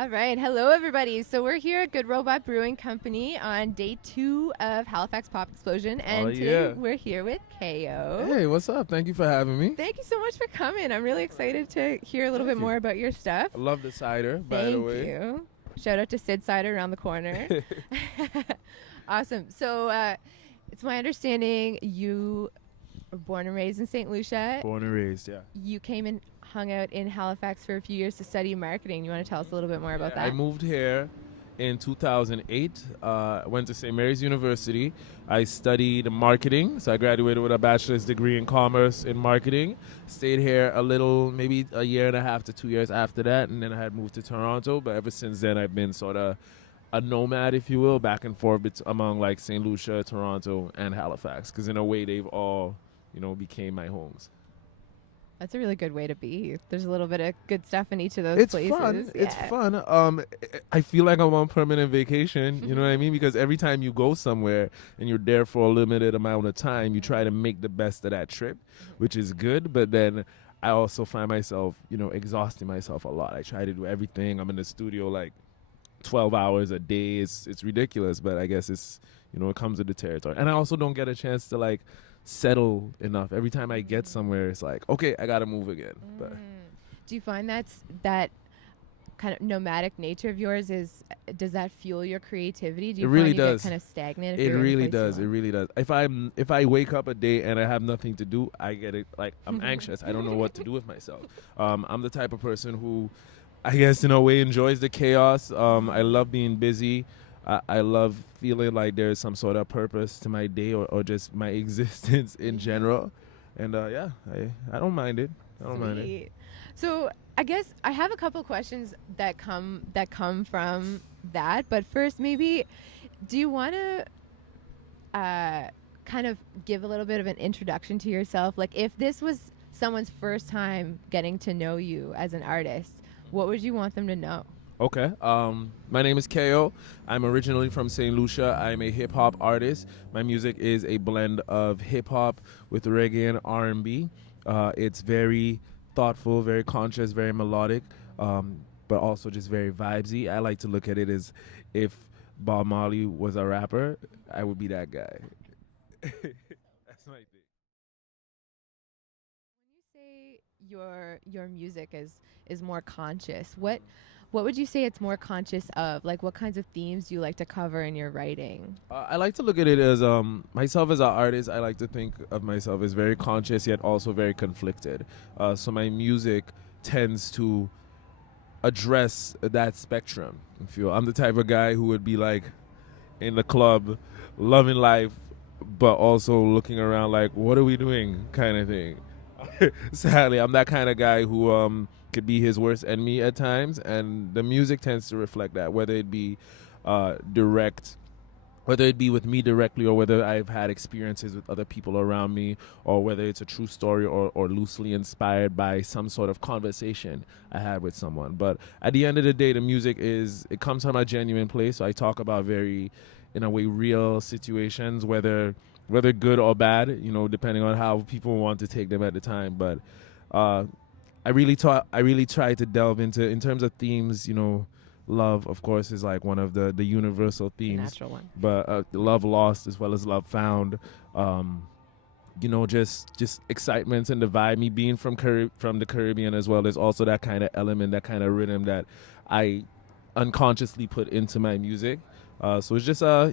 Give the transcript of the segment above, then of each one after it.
All right. Hello, everybody. So we're here at Good Robot Brewing Company on day 2 of Halifax Pop Explosion. Oh And today yeah. we're here with Kayo. Hey, what's up? Thank you for having me. Thank you so much for coming. I'm really excited to hear a little Thank bit you. more about your stuff. I love the cider, by the Thank way. you. Shout out to Sid Cider around the corner. Awesome. So it's my understanding you were born and raised in St. Lucia. Born and raised, yeah. You came and hung out in Halifax for a few years to study marketing. You want to tell us a little bit more about that? I moved here in 2008. Went to St. Mary's University. I studied marketing, so I graduated with a bachelor's degree in commerce in marketing. Stayed here a little, maybe a year and a half to 2 years after that, and then I had moved to Toronto. But ever since then, I've been sort of a nomad, if you will, back and forth among like St. Lucia, Toronto, and Halifax, because in a way they've all, became my homes. That's a really good way to be. There's a little bit of good stuff in each of those It's places. fun. Yeah. It's fun. I feel like I'm on permanent vacation. You know what I mean? Because every time you go somewhere and you're there for a limited amount of time, you try to make the best of that trip, which is good. But then I also find myself, exhausting myself a lot. I try to do everything. I'm in the studio like 12 hours a day. It's ridiculous, but I guess it's, it comes with the territory. And I also don't get a chance to like settle enough. Every time I get somewhere, it's like, okay, I gotta move again. But Do you find that kind of nomadic nature of yours does that fuel your creativity? Do you It really find you does. get kind of stagnant? It really does. It really does. If I wake up a day and I have nothing to do, I get it. Like I'm anxious. I don't know what to do with myself. I'm the type of person who, I guess in a way, enjoys the chaos. I love being busy. I love feeling like there's some sort of purpose to my day or just my existence in general. And I don't mind it. I don't mind it. Sweet. So I guess I have a couple questions that come from that. But first, maybe, do you want to kind of give a little bit of an introduction to yourself? Like, if this was someone's first time getting to know you as an artist, what would you want them to know? Okay. My name is Kayo. I'm originally from St. Lucia. I'm a hip hop artist. My music is a blend of hip hop with reggae and R&B. It's very thoughtful, very conscious, very melodic, but also just very vibesy. I like to look at it as if Bob Marley was a rapper, I would be that guy. That's my thing. When you say your music is more conscious, what would you say it's more conscious of? Like, what kinds of themes do you like to cover in your writing? I like to look at it as myself as an artist. I like to think of myself as very conscious yet also very conflicted. So my music tends to address that spectrum. If you, I'm the type of guy who would be like in the club, loving life, but also looking around like, what are we doing, kind of thing. Sadly, I'm that kind of guy who could be his worst enemy at times, and the music tends to reflect that, whether it be direct, whether it be with me directly, or whether I've had experiences with other people around me, or whether it's a true story or loosely inspired by some sort of conversation I had with someone. But at the end of the day, the music it comes from a genuine place. So I talk about very, in a way, real situations, whether good or bad, depending on how people want to take them at the time. But I really try to delve into, in terms of themes, love, of course, is like one of the universal The themes. natural one. But love lost as well as love found. Just excitement and the vibe. Me being from the Caribbean as well, there's also that kind of element, that kind of rhythm that I unconsciously put into my music. So it's just a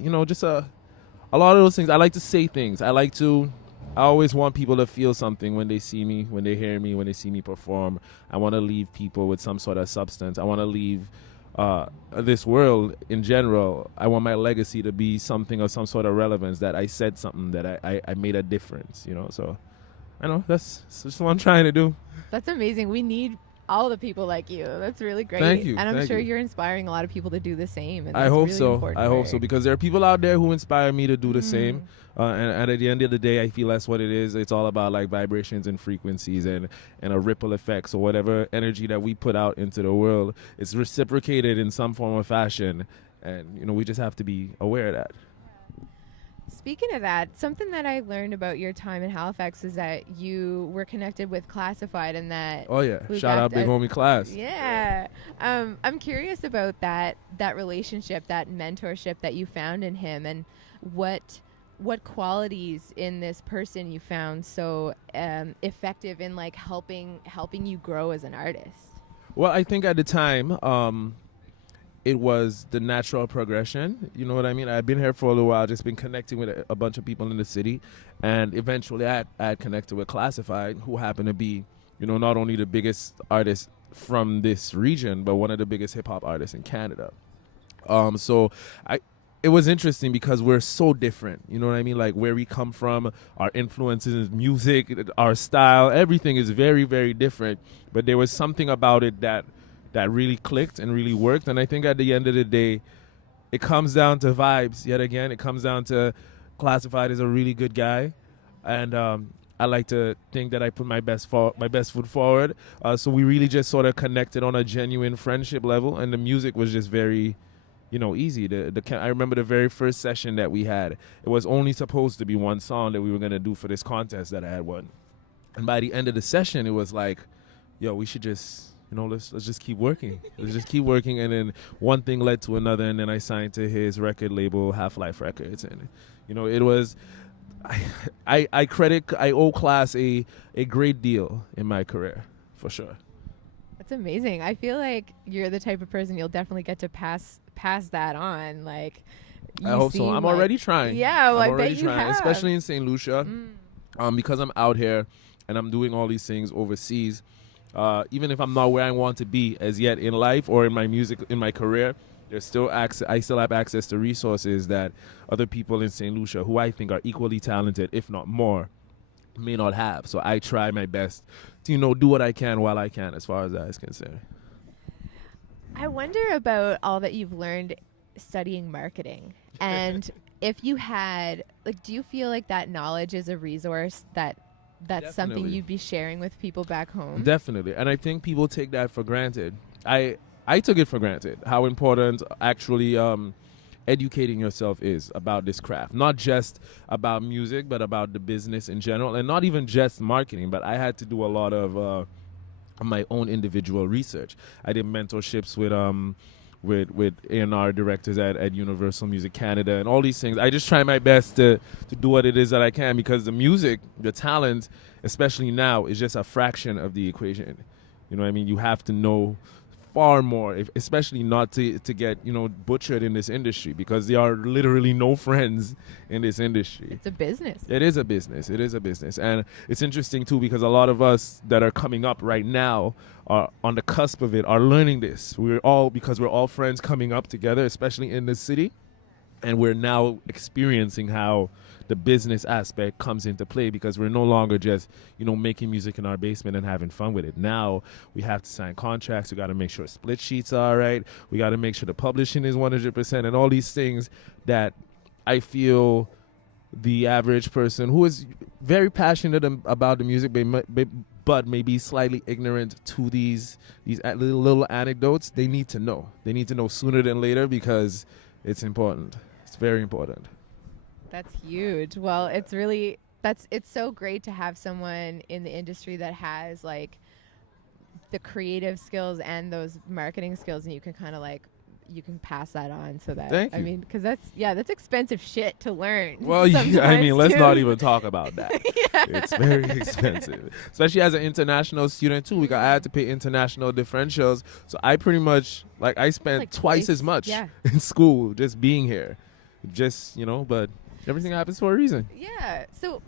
lot of those things. I like to say things. I always want people to feel something when they see me, when they hear me, when they see me perform. I want to leave people with some sort of substance. I want to leave this world in general. I want my legacy to be something of some sort of relevance, that I said something, that I made a difference, So I know that's just what I'm trying to do. That's amazing. We need all the people like you. That's really great. Thank you. And I'm Thank sure you. you're inspiring a lot of people to do the same. And I that's hope really so. important I hope so, work. because there are people out there who inspire me to do the same. And at the end of the day, I feel that's what it is. It's all about like vibrations and frequencies and a ripple effect. So whatever energy that we put out into the world, it's reciprocated in some form or fashion. And, we just have to be aware of that. Speaking of that, something that I learned about your time in Halifax is that you were connected with Classified, and that Oh yeah, we shout got out Big Homie Class. yeah. I'm curious about that relationship, that mentorship that you found in him, and what qualities in this person you found so effective in like helping you grow as an artist. Well, I think at the time, it was the natural progression. You know what I mean? I've been here for a little while, just been connecting with a bunch of people in the city, and eventually I had connected with Classified, who happened to be, not only the biggest artist from this region, but one of the biggest hip hop artists in Canada. So it was interesting because we're so different. You know what I mean? Like where we come from, our influences, music, our style, everything is very, very different. But there was something about it that really clicked and really worked. And I think at the end of the day, it comes down to vibes. Yet again, it comes down to Classified as a really good guy. And I like to think that I put my best foot forward. So we really just sort of connected on a genuine friendship level. And the music was just very, easy. I remember the very first session that we had. It was only supposed to be one song that we were going to do for this contest that I had won. And by the end of the session, it was like, yo, we should just, let's just keep working. Let's just keep working. And then one thing led to another, and then I signed to his record label, Half-Life Records. And, it was, I owe Class a great deal in my career, for sure. That's amazing. I feel like you're the type of person you'll definitely get to pass that on. Like, I hope so. I'm already trying. Yeah, well, I bet you trying, have. especially in St. Lucia, because I'm out here and I'm doing all these things overseas. Even if I'm not where I want to be as yet in life or in my music, in my career, there's still I still have access to resources that other people in St. Lucia, who I think are equally talented, if not more, may not have. So I try my best to, do what I can while I can, as far as that is concerned. I wonder about all that you've learned studying marketing, and if you had, like, do you feel like that knowledge is a resource that's Definitely. something you'd be sharing with people back home? Definitely. And I think people take that for granted. I took it for granted, how important actually educating yourself is about this craft. Not just about music, but about the business in general, and not even just marketing, but I had to do a lot of my own individual research. I did mentorships with A&R directors at Universal Music Canada and all these things. I just try my best to do what it is that I can, because the music, the talent, especially now, is just a fraction of the equation. You know what I mean? You have to know far more, especially not to get, butchered in this industry, because there are literally no friends in this industry. It's a business. It is a business. It is a business. And it's interesting, too, because a lot of us that are coming up right now are on the cusp of it, are learning this. Because we're all friends coming up together, especially in this city. And we're now experiencing how the business aspect comes into play, because we're no longer just, making music in our basement and having fun with it. Now we have to sign contracts. We got to make sure split sheets are all right. We got to make sure the publishing is 100%, and all these things that I feel the average person who is very passionate about the music, but maybe slightly ignorant to these little anecdotes, they need to know. They need to know sooner than later, because it's important. It's very important. That's huge. Well, it's so great to have someone in the industry that has like the creative skills and those marketing skills, and you can kind of you can pass that on, so that Thank you. I mean, because that's expensive shit to learn. Well, let's too. not even talk about that. Yeah. It's very expensive, especially as an international student too. I had to pay international differentials, so I pretty much I spent twice as much in school just being here, but everything happens for a reason. Yeah. So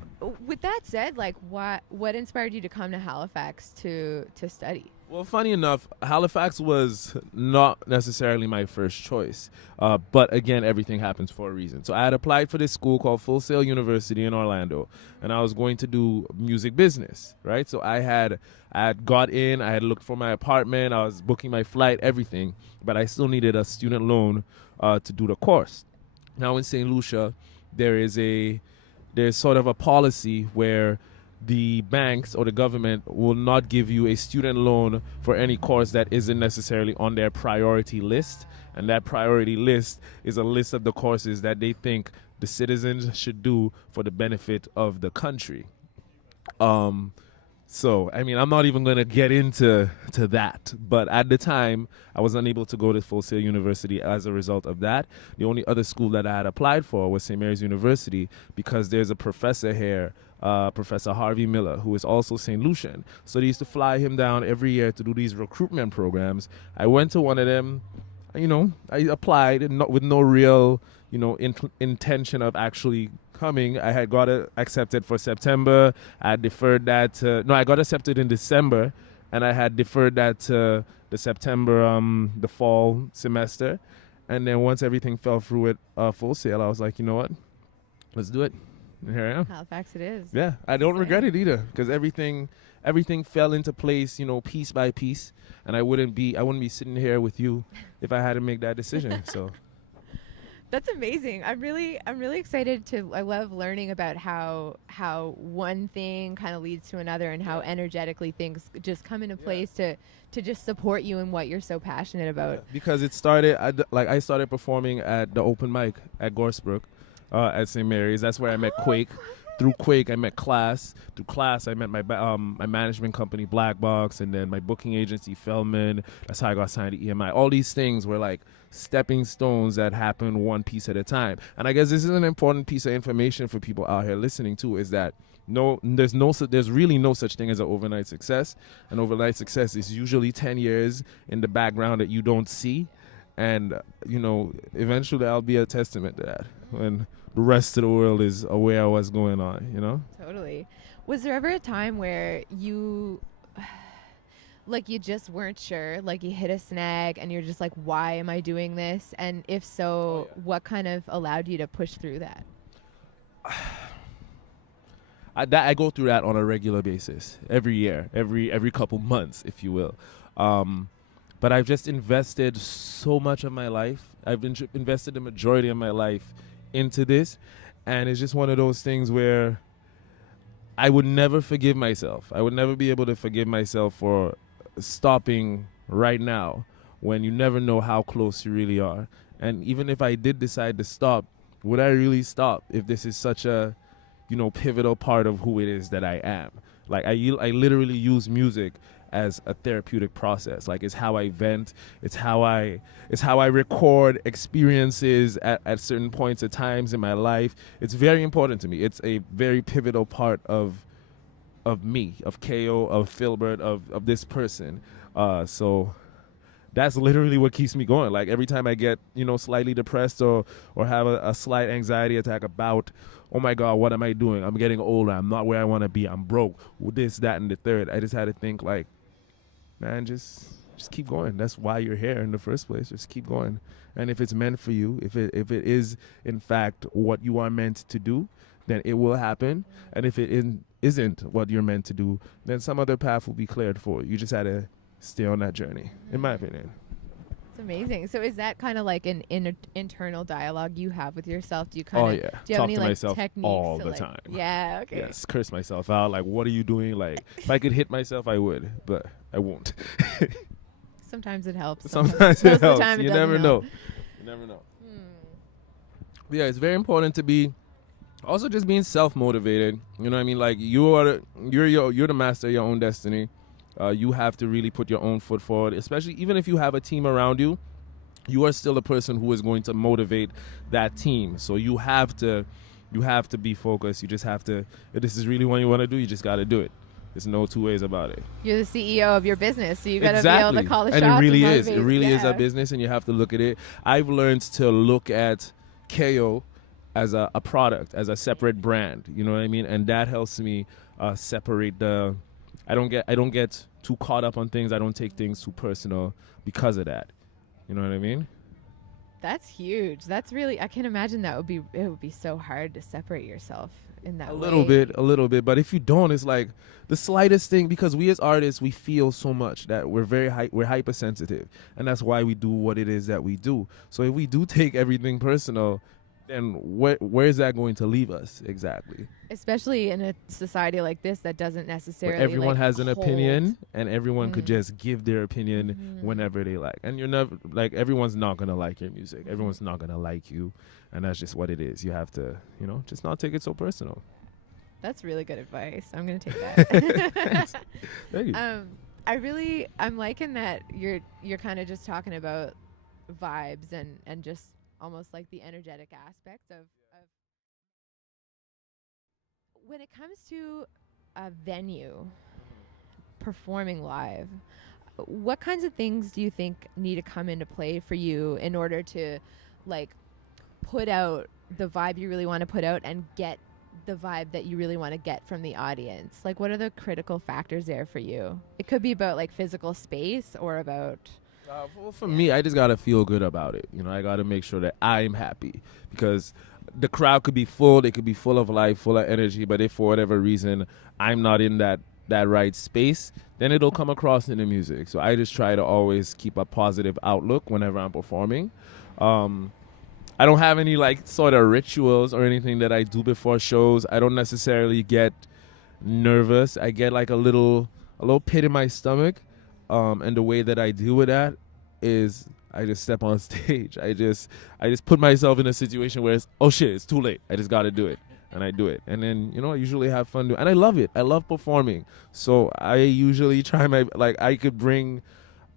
with that said, what inspired you to come to Halifax to study? Well, funny enough, Halifax was not necessarily my first choice. But again, everything happens for a reason. So I had applied for this school called Full Sail University in Orlando, and I was going to do music business, right? So I had got in, I had looked for my apartment, I was booking my flight, everything, but I still needed a student loan to do the course. Now in St. Lucia, there's sort of a policy where the banks or the government will not give you a student loan for any course that isn't necessarily on their priority list. And that priority list is a list of the courses that they think the citizens should do for the benefit of the country. So, I mean, I'm not even going to get into that. But at the time, I was unable to go to Full Sail University as a result of that. The only other school that I had applied for was St. Mary's University, because there's a professor here, Professor Harvey Miller, who is also St. Lucian. So they used to fly him down every year to do these recruitment programs. I went to one of them. I applied and with no real, intention of actually coming. I had got it accepted for September. I had deferred that. I got accepted in December, and I had deferred that to the September, the fall semester. And then once everything fell through at Full Sail, I was like, you know what? Let's do it. And here I am. Halifax it is. Yeah, I don't regret it either, because everything fell into place, piece by piece. And I wouldn't be sitting here with you if I had to make that decision. So. That's amazing. I'm really excited I love learning about how one thing kind of leads to another, and how energetically things just come into place to just support you in what you're so passionate about. Yeah, because it started, I started performing at the open mic at Gorsbrook at St. Mary's. That's where I met Quake. Through Quake, I met Class. Through Class, I met my management company, Black Box, and then my booking agency, Feldman. That's how I got signed to EMI. All these things were like stepping stones that happen one piece at a time. And I guess this is an important piece of information for people out here listening too, is that there's really no such thing as an overnight success. An overnight success is usually 10 years in the background that you don't see. And, eventually I'll be a testament to that when the rest of the world is aware of what's going on, Totally. Was there ever a time where you just weren't sure, like you hit a snag and you're just like, why am I doing this? And if so, what kind of allowed you to push through that? I go through that on a regular basis, every year, every couple months, if you will. But I've just invested so much of my life. I've invested the majority of my life into this, and it's just one of those things where I would never forgive myself. I would never be able to forgive myself for stopping right now, when you never know how close you really are. And even if I did decide to stop, would I really stop if this is such a pivotal part of who it is that I am? Like I literally use music as a therapeutic process. Like, it's how I vent. It's how I record experiences at certain points at times in my life. It's very important to me. It's a very pivotal part of me, of Kayo, of Filbert, of this person. So that's literally what keeps me going. Like, every time I get, slightly depressed or have a slight anxiety attack about, oh my God, what am I doing? I'm getting older. I'm not where I want to be. I'm broke. This, that, and the third. I just had to think, like, man, just keep going. That's why you're here in the first place. Just keep going. And if it's meant for you, if it is in fact what you are meant to do, then it will happen. And if it isn't what you're meant to do, then some other path will be cleared for you. You just had to stay on that journey, in my opinion. It's amazing. So is that kind of like an internal dialogue you have with yourself? Do you kind of do you have Talk any to like myself techniques all to, the like, time. Yeah, okay. Yes, curse myself out. Like, what are you doing? Like, if I could hit myself, I would, but I won't. Sometimes it helps. Sometimes it helps. Time You never know. You never know. Yeah, it's very important to be also just being self-motivated. You know what I mean? Like, you're the master of your own destiny. You have to really put your own foot forward, especially even if you have a team around you. You are still a person who is going to motivate that team. So you have to be focused. You just have to, if this is really what you want to do, you just got to do it. There's no two ways about it. You're the CEO of your business, so you got to exactly. be able to call the and shots. And it really and is. It really is a business, and you have to look at it. I've learned to look at Kayo as a product, as a separate brand. You know what I mean? And that helps me separate the. I don't get too caught up on things. I don't take things too personal because of that. You know what I mean? That's huge. That's really, I can imagine it would be so hard to separate yourself in that way. A little bit. But if you don't, it's like the slightest thing, because we as artists, we feel so much that we're hypersensitive. And that's why we do what it is that we do. So if we do take everything personal, then where is that going to leave us exactly? Especially in a society like this that doesn't Where necessarily everyone has an hold. opinion, and everyone could Mm. just give their opinion whenever they like. And you're never like, everyone's not gonna like your music. Everyone's not gonna like you, and that's just what it is. You have to, just not take it so personal. That's really good advice. I'm gonna take that. Thank you. I'm liking that you're kind of just talking about vibes and just almost like the energetic aspects of when it comes to a venue performing live. What kinds of things do you think need to come into play for you in order to like put out the vibe you really want to put out and get the vibe that you really want to get from the audience? Like, what are the critical factors there for you? It could be about like physical space or about Well, for me, I just gotta feel good about it. I gotta make sure that I'm happy, because the crowd could be full, they could be full of life, full of energy, but if for whatever reason I'm not in that right space, then it'll come across in the music. So I just try to always keep a positive outlook whenever I'm performing. I don't have any like sort of rituals or anything that I do before shows. I don't necessarily get nervous. I get like a little pit in my stomach. And the way that I deal with that is I just step on stage. I just put myself in a situation where it's, oh shit, it's too late. I just got to do it. And I do it. And then, I usually have fun and I love it. I love performing. So I usually try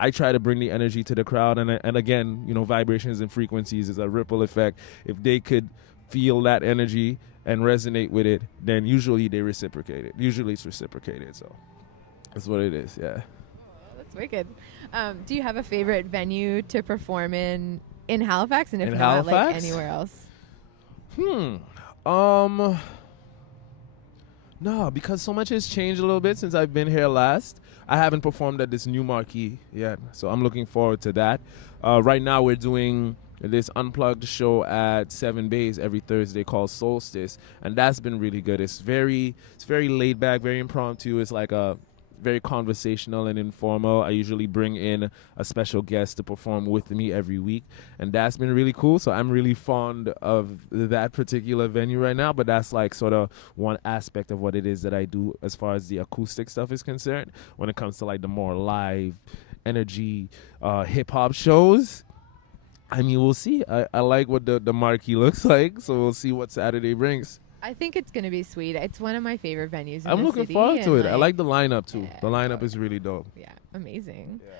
I try to bring the energy to the crowd. And again, vibrations and frequencies is a ripple effect. If they could feel that energy and resonate with it, then usually they reciprocate it. Usually it's reciprocated. So that's what it is. Yeah. That's wicked. Do you have a favorite venue to perform in Halifax, and if In not, like Halifax? anywhere else? No, because so much has changed a little bit since I've been here last. I haven't performed at this new marquee yet, so I'm looking forward to that. Right now we're doing this unplugged show at 7 Bays every Thursday called Solstice, and that's been really good. It's very laid back, very impromptu. It's like a very conversational and informal. I usually bring in a special guest to perform with me every week, and that's been really cool. So I'm really fond of that particular venue right now, but that's like sort of one aspect of what it is that I do as far as the acoustic stuff is concerned. When it comes to like the more live energy hip-hop shows, I mean, we'll see. I like what the marquee looks like, so we'll see what Saturday brings. I think it's going to be sweet. It's one of my favorite venues in I'm the looking city, forward to and, it. I like the lineup too. Yeah, The lineup is really dope. Yeah, amazing. Yeah.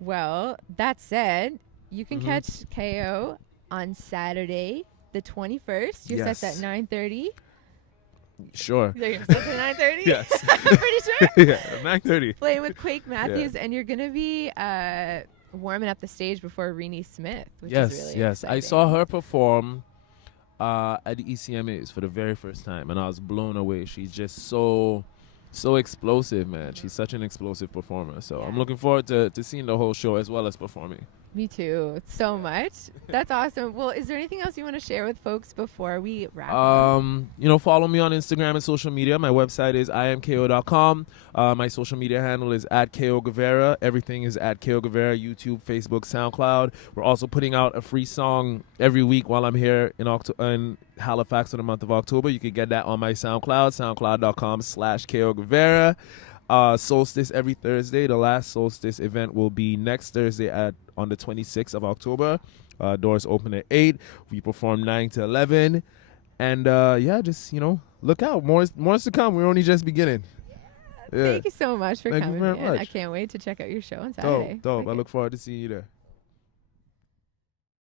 Well, that said, you can catch Kayo on Saturday, the 21st. Your set's at 9:30. Sure. Your set's at 9:30? Yes. Pretty sure? Yeah, 9:30. Playing with Quake Matthews, and you're going to be warming up the stage before Renee Smith, which is really exciting. I saw her perform at the ECMAs for the very first time, and I was blown away. She's just so explosive, man. She's such an explosive performer. So I'm looking forward to seeing the whole show as well as performing. Me too. So much. That's awesome. Well, is there anything else you want to share with folks before we wrap up? Follow me on Instagram and social media. My website is imko.com. My social media handle is @Kayo Guevarra. Everything is @Kayo Guevarra, YouTube, Facebook, SoundCloud. We're also putting out a free song every week while I'm here in Halifax for the month of October. You can get that on my SoundCloud, soundcloud.com/Kayo Guevarra. Solstice every Thursday. The last Solstice event will be next Thursday on the 26th of October. Doors open at 8. We perform 9 to 11. And just look out. More to come. We're only just beginning. Yeah. Thank you so much for coming. Thank you very much. I can't wait to check out your show on Saturday. Dope. I look forward to seeing you there.